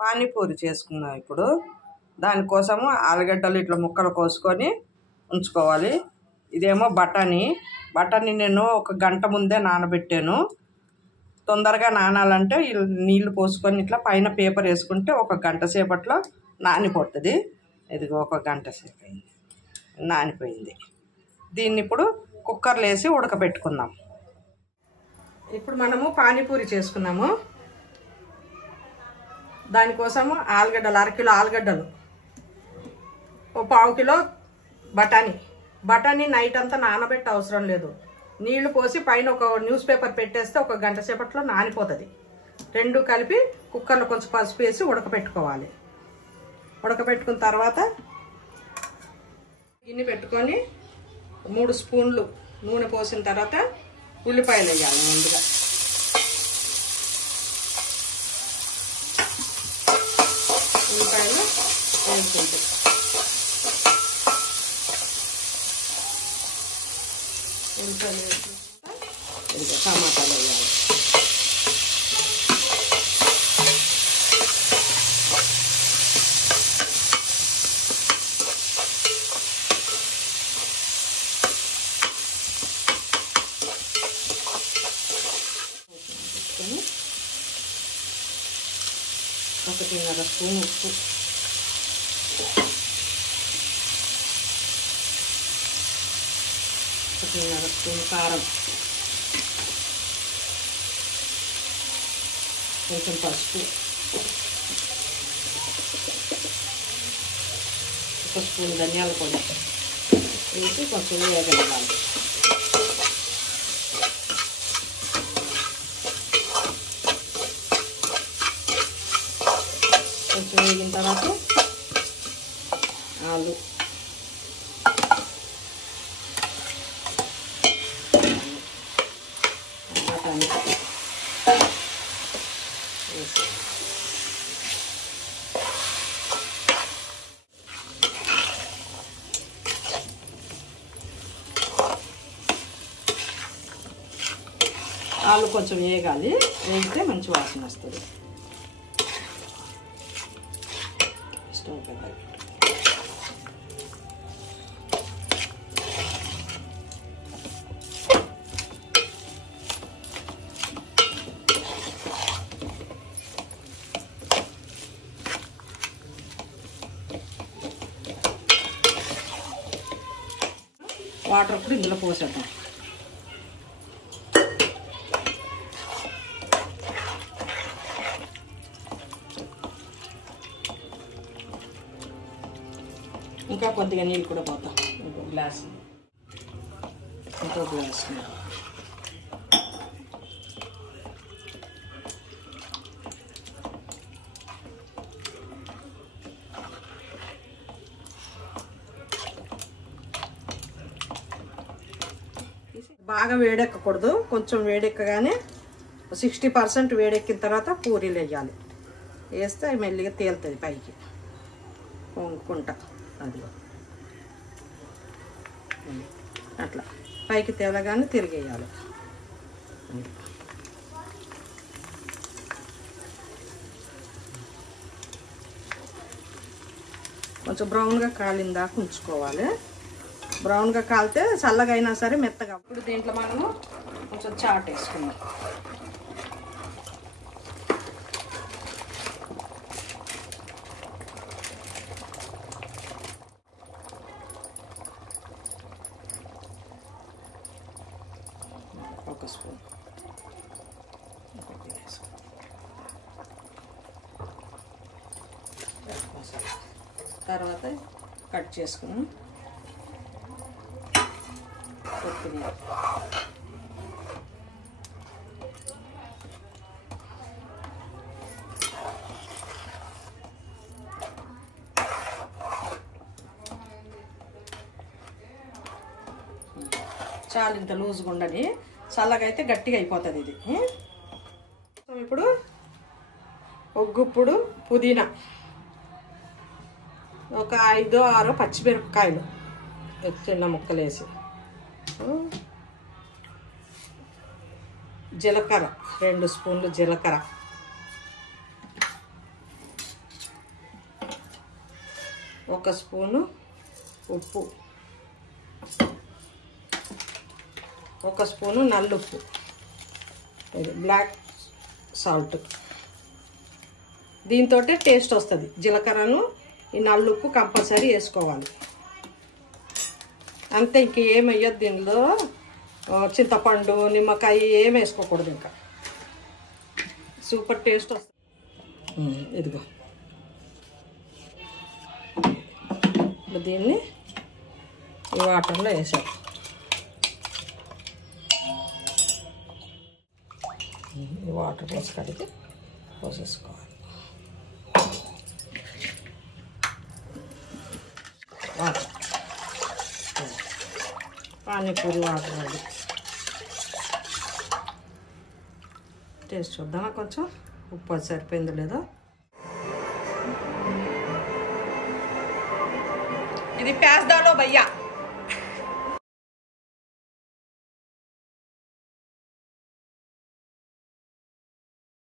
పానీపూరి చేసుకున్నాం. ఇప్పుడు దానికోసము ఆలుగడ్డలు ఇట్లా ముక్కలు కోసుకొని ఉంచుకోవాలి. ఇదేమో బఠానీ నేను ఒక గంట ముందే నానబెట్టాను. తొందరగా నానాలంటే నీళ్లు పోసుకొని ఇట్లా పైన పేపర్ వేసుకుంటే ఒక గంట సేపట్లో నానిపోతుంది. ఇదిగో ఒక గంట సేపు అయింది, నానిపోయింది. దీన్ని ఇప్పుడు కుక్కర్లో వేసి ఉడకబెట్టుకుందాం. ఇప్పుడు మనము పానీపూరి చేసుకున్నాము. దానికోసము ఆలుగడ్డలు, అరకిలో ఆలుగడ్డలు, ఓ పావు కిలో బఠానీ నైట్ అంతా నానబెట్ట అవసరం లేదు. నీళ్లు పోసి పైన ఒక న్యూస్ పేపర్ పెట్టేస్తే ఒక గంట సేపట్లో నానిపోతుంది. రెండు కలిపి కుక్కర్లో కొంచెం పసుపు వేసి ఉడకబెట్టుకోవాలి. ఉడకబెట్టుకున్న తర్వాత గిన్నె పెట్టుకొని 3 స్పూన్లు నూనె పోసిన తర్వాత ఉల్లిపాయలు వేయాలి. ముందుగా ఉల్లిపాయలు వేసుకుంటాయి. ఉల్లిపాయలు వేసుకుంటా టమాటాలు వేయాలి. ఒకటిన్నర స్పూన్ ఉప్పు, ఒకటిన్నర స్పూన్ కారం, కొంచెం పసుపు, 1 స్పూన్ ధనియాల పొడి వేసి కొంచెం వేగనివ్వాలి. కొంచెం వేగిన తర్వాత ఆలు, బఠానీ వేసి ఆలు కొంచెం వేగాలి. వేగితే మంచి వాసన వస్తుంది. స్టవ్ పెద్ద వాటర్ కూడా ఇందులో పోసేద్దాం. ఇంకా కొద్దిగా నీళ్ళు కూడా పోతాం. ఇంకో గ్లాస్ బాగా వేడెక్కకూడదు. కొంచెం వేడెక్కగానే 60% వేడెక్కిన తర్వాత పూరీలు వేయాలి. వేస్తే అవి మెల్లిగా తేలుతుంది పైకి వండుకుంటా. అది అట్లా పైకి తేలగానే తిరిగేయాలి. కొంచెం బ్రౌన్గా కాలిందాక ఉంచుకోవాలి. బ్రౌన్గా కాలితే చల్లగా అయినా సరే మెత్తగా. ఇప్పుడు దీంట్లో మనము కొంచెం చాట్ వేసుకుందాం. ఒక స్పూన్ తర్వాత కట్ చేసుకుని కొత్తిమీర, చాలు ఇంత లూజ్గా ఉండని. చల్లగా అయితే గట్టిగా అయిపోతుంది ఇది. ఇప్పుడు ఒక గుప్పుడు పుదీనా, ఒక 5-6 పచ్చిమిరపకాయలు చిన్న ముక్కలు వేసి, జీలకర్ర 2 స్పూన్లు జీలకర్ర, 1 స్పూను ఉప్పు, 1 స్పూను నల్లుప్పు, ఇది బ్లాక్ సాల్ట్. దీంతో టేస్ట్ వస్తుంది. జీలకర్రను ఈ నల్లుప్పు కంపల్సరీ వేసుకోవాలి. అంతే, ఇంక ఏం వేయద్దు దీనిలో. చింతపండు, నిమ్మకాయ ఏం వేసుకోకూడదు. ఇంకా సూపర్ టేస్ట్ వస్తుంది. ఇదిగో దీన్ని ఈ వాటర్లో వేసాను. ఈ వాటర్ వేసి కడిగి పోసేసుకోవాలి. Water, panipuri water. అది టేస్ట్ చూద్దామా, కొంచెం ఉప్పు అది సరిపోయిందో లేదో. ఇది ప్యాస్ దాలో భయ్యా.